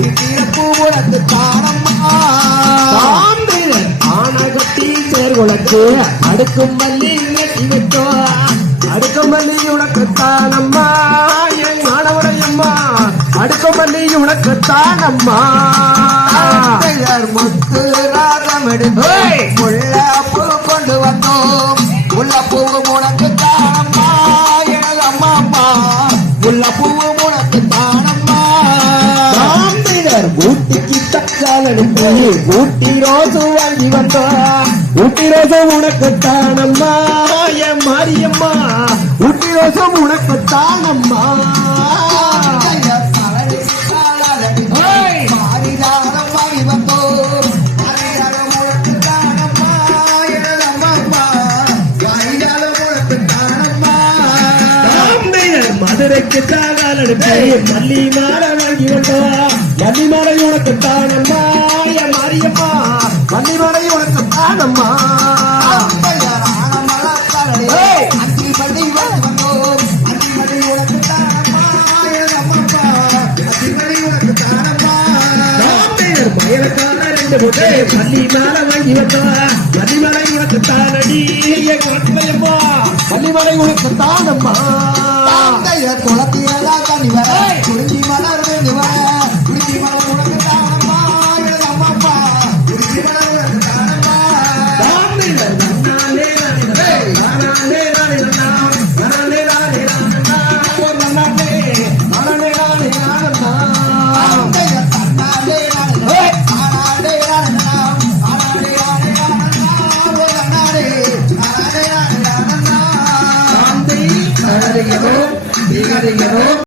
சிறப்பு உனக்கு தானம்மா ஆனகட்டி சேர்குலக்கு அடுக்கும் மல்லி எட்டி வைத்தோ அடுக்கும் மல்லி உனக்கு தானம்மா என் ஆனவுடையம்மா அடுக்கும் மல்லி உனக்கு தானம்மா முத்து ராகம் எடுத்து முல்லைப்பூ கொண்டு வந்தோம் முல்லைப்பூ உனக்கு தானம்மா எனது அம்மா அம்மா முல்லைப்பூ உனக்கு தானம்மா ஊட்டிக்கு தக்கால் அனுப்பி ஊட்டி ரோசு வாங்கி வந்தோம் ஊட்டி ரோசம் உனக்கு தானம்மா என் மாரியம்மா ஊட்டி ரோசம் உனக்கு தானம்மா மதுரைக்கு தாகால் அனுப்பி மல்லி மாலை வாங்கி வந்தோம் மல்லி மாலை உனக்கு தானம்மா என் மாரியம்மா மல்லி மாலை உனக்கு தானம்மா மயிலக்கால ரெண்டு போட்டு மல்லி மாலை வாங்கி வந்தோம் மல்லி மாலை உனக்கு தானடி என் குழந்தையம்மா மல்லி மாலை உனக்கு தானம்மா குளத்திலா தண்ணி வர குறிஞ்சி மலர் வேண்டி வர குறிஞ்சி மலர் உனக்கு தானம்மா அம்மா அப்பா குறிஞ்சி மலர் உனக்கு தானம்மா Dígame,